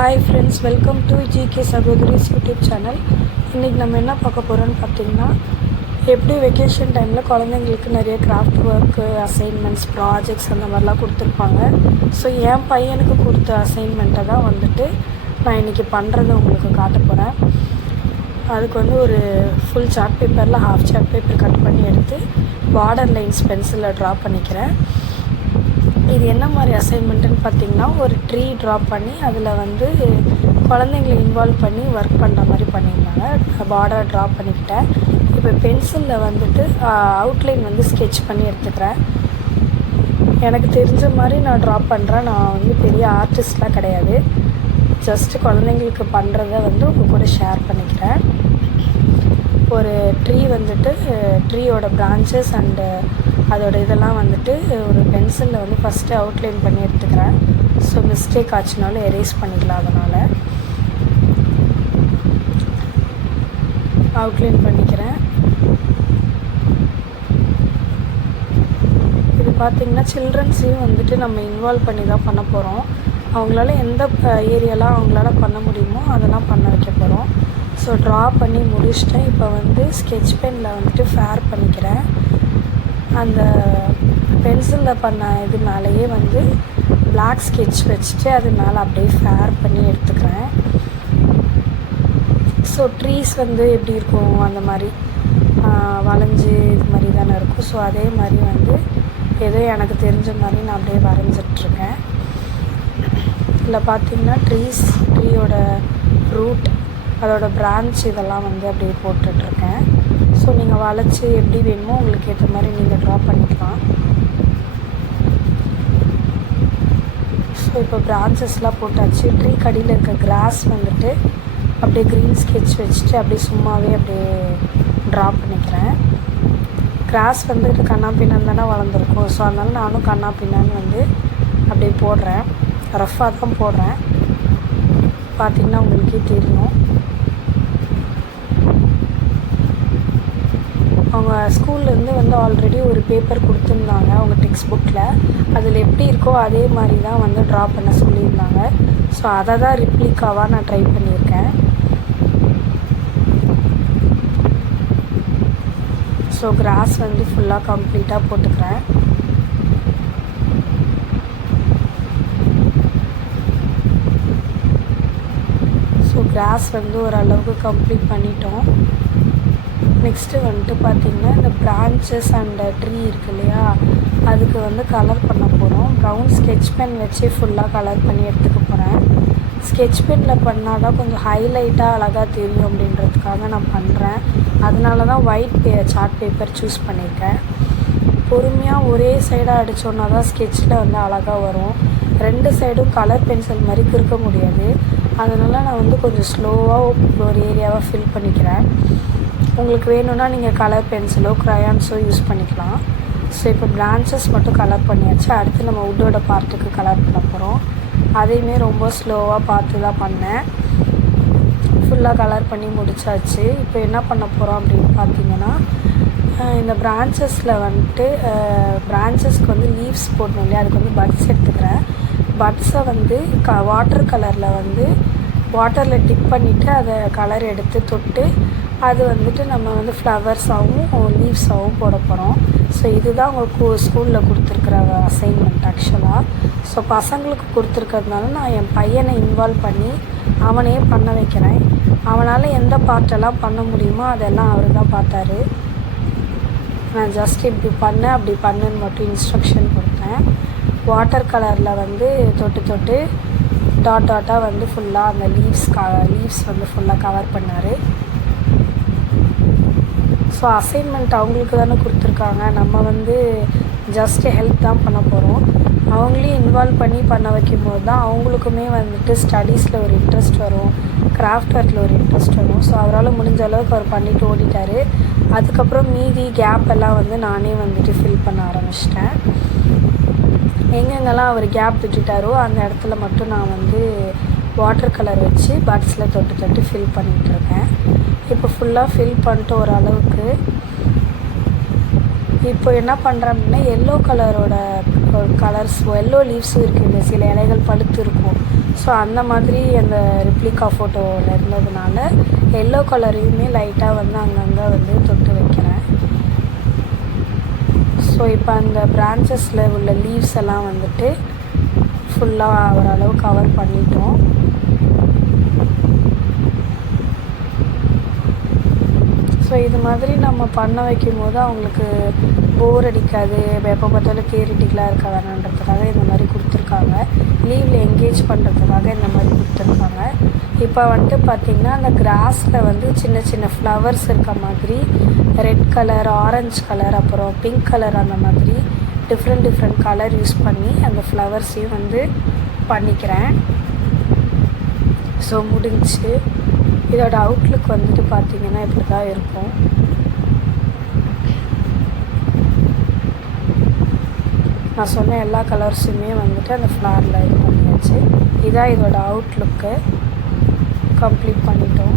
Hi friends, welcome to GK சகோதரிஸ் YouTube channel. இன்றைக்கி நம்ம என்ன பார்க்க போகிறோன்னு பார்த்தீங்கன்னா, எப்படி வெக்கேஷன் டைமில் குழந்தைங்களுக்கு நிறைய கிராஃப்ட் ஒர்க்கு, அசைன்மெண்ட்ஸ், ப்ராஜெக்ட்ஸ் அந்த மாதிரிலாம் கொடுத்துருப்பாங்க. ஸோ என் பையனுக்கு கொடுத்த அசைன்மெண்ட்டை தான் நான் இன்றைக்கி பண்ணுறதை உங்களுக்கு காட்ட போகிறேன். அதுக்கு ஒரு ஃபுல் சார்ட் பேப்பரில் ஹாஃப் சார்ட் பேப்பர் கட் பண்ணி எடுத்து பார்டர் லைன்ஸ் பென்சிலில் ட்ரா பண்ணிக்கிறேன். இது என்ன மாதிரி அசைன்மெண்ட்டுன்னு பார்த்தீங்கன்னா, ஒரு ட்ரீ ட்ரா பண்ணி அதில் குழந்தைங்களை இன்வால்வ் பண்ணி ஒர்க் பண்ணுற மாதிரி பண்ணியிருந்தாங்க. பார்டர் ட்ரா பண்ணிக்கிட்டேன். இப்போ பென்சிலில் அவுட்லைன் ஸ்கெட்ச் பண்ணி எடுத்துக்கிறேன். எனக்கு தெரிஞ்ச மாதிரி நான் ட்ரா பண்ணுறேன். நான் பெரிய ஆர்டிஸ்ட்லாம் கிடையாது. ஜஸ்ட்டு குழந்தைங்களுக்கு பண்ணுறத உங்கள் கூட ஷேர் பண்ணிக்கிறேன். ஒரு ட்ரீ ட்ரீயோட பிரான்ச்சஸ் அண்டு அதோட இதெல்லாம் ஒரு பென்சிலில் ஃபஸ்ட்டு அவுட்லைன் பண்ணி எடுத்துக்கிறேன். ஸோ மிஸ்டேக் ஆச்சுனாலும் எரேஸ் பண்ணிக்கலாம். அதனால் அவுட்லைன் பண்ணிக்கிறேன். இது பார்த்திங்கன்னா சில்ட்ரன்ஸையும் நம்ம இன்வால்வ் பண்ணி தான் பண்ண போகிறோம். அவங்களால எந்த ஏரியாலாம் அவங்களால பண்ண முடியுமோ அதெல்லாம் பண்ண வைக்க போகிறோம். ஸோ ட்ரா பண்ணி முடிச்சிட்டேன். இப்போ ஸ்கெட்ச் பெனில் ஃபேர் பண்ணிக்கிறேன். அந்த பென்சிலில் பண்ண இது மேலேயே பிளாக் ஸ்கெட்ச் வச்சுட்டு அது மேலே அப்படியே ஃபேர் பண்ணி எடுத்துக்கிறேன். ஸோ ட்ரீஸ் எப்படி இருக்கும், அந்த மாதிரி வளைஞ்சி இது மாதிரி தானே இருக்கும். ஸோ அதே மாதிரி ஏதோ எனக்கு தெரிஞ்ச மாதிரி நான் அப்படியே வரைஞ்சிட்ருக்கேன். இதில் பார்த்திங்கன்னா ட்ரீயோட ரூட், அதோட பிரான்ச் இதெல்லாம் அப்படியே போட்டுட்ருக்கேன். ஸோ நீங்கள் வளைச்சி எப்படி வேணுமோ உங்களுக்கு ஏற்ற மாதிரி நீங்கள் ட்ரா பண்ணிக்கலாம். ஸோ இப்போ பிரான்ச்சஸ்லாம் போட்டாச்சு. ட்ரீ கடியில் இருக்க கிராஸ் அப்படியே க்ரீன் ஸ்கெட்ச் வச்சுட்டு அப்படியே சும்மாவே அப்படியே ட்ரா பண்ணிக்கிறேன். கிராஸ் கண்ணா பின்னான்னு தானே வளர்ந்துருக்கும். ஸோ அதனால் நானும் கண்ணா பின்னான்னு அப்படியே போடுறேன். ரஃப்பாக தான் போடுறேன். பார்த்திங்கன்னா உங்களுக்கே தெரியும். அவங்க ஸ்கூல்லேருந்து ஆல்ரெடி ஒரு பேப்பர் கொடுத்துருந்தாங்க அவங்க டெக்ஸ்ட் புக்கில். அதில் எப்படி இருக்கோ அதே மாதிரி தான் ட்ரா பண்ண சொல்லியிருந்தாங்க. ஸோ அதை தான் ரிப்ளிக்காவாக நான் ட்ரை பண்ணியிருக்கேன். ஸோ கிராஸ் ஃபுல்லாக கம்ப்ளீட்டாக போட்டுக்கிறேன். ஸோ கிராஸ் ஓரளவுக்கு கம்ப்ளீட் பண்ணிட்டோம். நெக்ஸ்ட்டு பார்த்திங்கன்னா இந்த பிரான்ச்சஸ் அண்ட் ட்ரீ இருக்கு இல்லையா, அதுக்கு கலர் பண்ண போகிறோம். ப்ரௌன் ஸ்கெட்ச் பென் வச்சு ஃபுல்லாக கலர் பண்ணி எடுத்துக்க போகிறேன். ஸ்கெட்ச் பெனில் பண்ணால் தான் கொஞ்சம் ஹைலைட்டாக அழகாக தெரியும் அப்படின்றதுக்காக நான் பண்ணுறேன். அதனால தான் ஒயிட் சார்ட் பேப்பர் சூஸ் பண்ணியிருக்கேன். பொறுமையாக ஒரே சைடாக அடித்தோன்னா தான் ஸ்கெட்சில் அழகாக வரும். ரெண்டு சைடும் கலர் பென்சில் மாதிரி கிறுக்க முடியாது. அதனால் நான் கொஞ்சம் ஸ்லோவாக ஒரு ஏரியாவை ஃபில் பண்ணிக்கிறேன். உங்களுக்கு வேணும்னா நீங்கள் கலர் பென்சிலோ க்ரையான்ஸோ யூஸ் பண்ணிக்கலாம். ஸோ இப்போ பிரான்ச்சஸ் மட்டும் கலர் பண்ணியாச்சு. அடுத்து நம்ம வுட்டோட பார்ட்டுக்கு கலர் பண்ண போகிறோம். அதையுமே ரொம்ப ஸ்லோவாக பார்த்து தான் பண்ணேன். ஃபுல்லாக கலர் பண்ணி முடிச்சாச்சு. இப்போ என்ன பண்ண போகிறோம் அப்படின்னு பார்த்தீங்கன்னா, இந்த பிரான்ச்சஸில் பிரான்ச்சஸ்க்கு லீவ்ஸ் போடணும் இல்லையா, அதுக்கு பட்ஸ் எடுத்துக்கிறேன். பட்ஸை வாட்டர் கலரில் வாட்டரில் டிப் பண்ணிவிட்டு அதை கலர் எடுத்து தொட்டு அது நம்ம ஃப்ளவர்ஸாகவும் லீவ்ஸாகவும் போட போகிறோம். ஸோ இதுதான் அவங்க ஸ்கூலில் கொடுத்துருக்குற அசைன்மெண்ட் ஆக்சுவலாக. ஸோ பசங்களுக்கு கொடுத்துருக்கிறதுனால நான் என் பையனை இன்வால்வ் பண்ணி அவனையே பண்ண வைக்கிறேன். அவனால் எந்த பார்ட்டெல்லாம் பண்ண முடியுமோ அதெல்லாம் அவர் தான் பார்த்தாரு. நான் ஜஸ்ட் இப்படி பண்ணேன் அப்படி பண்ணுன்னு மட்டும் இன்ஸ்ட்ரக்ஷன் கொடுத்தேன். வாட்டர் கலரில் தொட்டு டாட்டாக ஃபுல்லாக அந்த லீவ்ஸ் ஃபுல்லாக கவர் பண்ணார். ஸோ அசைன்மெண்ட் அவங்களுக்கு தானே கொடுத்துருக்காங்க. நம்ம ஜஸ்ட்டு ஹெல்ப் தான் பண்ண போகிறோம். அவங்களையும் இன்வால்வ் பண்ணி பண்ண வைக்கும்போது தான் அவங்களுக்குமே ஸ்டடீஸில் ஒரு இன்ட்ரெஸ்ட் வரும், கிராஃப்ட் ஒர்க்கில் ஒரு இன்ட்ரெஸ்ட் வரும். ஸோ அவரால் முடிஞ்ச அளவுக்கு அவர் பண்ணிவிட்டு ஓடிட்டார். அதுக்கப்புறம் மீதி கேப் எல்லாம் நானே ஃபில் பண்ண ஆரம்பிச்சிட்டேன். எங்கெங்கெல்லாம் அவர் கேப் விட்டுட்டாரோ அந்த இடத்துல மட்டும் நான் வாட்டர் கலர் வச்சு பட்ஸில் தொட்டு ஃபில் பண்ணிகிட்ருக்கேன். இப்போ ஃபுல்லாக ஃபில் பண்ணிட்டு ஓரளவுக்கு இப்போ என்ன பண்ணுறேன் அப்படின்னா, எல்லோ கலரோட கலர்ஸ், எல்லோ லீவ்ஸும் இருக்குது. சில இலைகள் பழுத்து இருக்கும். ஸோ அந்த மாதிரி அந்த ரிப்ளிகா ஃபோட்டோவில் இருந்ததுனால எல்லோ கலரையுமே லைட்டாக வந்து அங்கங்கே வந்து தொட்டு வைக்கிறேன். ஸோ இப்போ அந்த பிரான்ச்சஸில் உள்ள லீவ்ஸ் எல்லாம் வந்துட்டு ஃபுல்லாக ஓரளவு கவர் பண்ணிட்டோம். ஸோ இது மாதிரி நம்ம பண்ண வைக்கும் போது அவங்களுக்கு போர் அடிக்காது, எப்போ பார்த்தாலும் தியரிட்டிக்கலாக இருக்க வேணான்றதுக்காக இந்த மாதிரி கொடுத்துருக்காங்க. லீவில் என்கேஜ் பண்ணுறதுக்காக இந்த மாதிரி கொடுத்துருக்காங்க. இப்போ வந்துட்டு பார்த்திங்கன்னா அந்த கிராஸில் வந்து சின்ன சின்ன ஃப்ளவர்ஸ் இருக்க மாதிரி ரெட் கலர், ஆரஞ்சு கலர், அப்புறம் பிங்க் கலர் அந்த மாதிரி டிஃப்ரெண்ட் கலர் யூஸ் பண்ணி அந்த ஃப்ளவர்ஸையும் வந்து பண்ணிக்கிறேன். ஸோ முடிஞ்சு இதோட அவுட்லுக் வந்துட்டு பார்த்திங்கன்னா இப்படி தான் இருக்கும். நான் சொன்ன எல்லா கலர்ஸுமே வந்துட்டு அந்த ஃப்ளாரில் இது பண்ணியாச்சு. இதான் இதோட அவுட்லுக்கு கம்ப்ளீட் பண்ணிட்டோம்.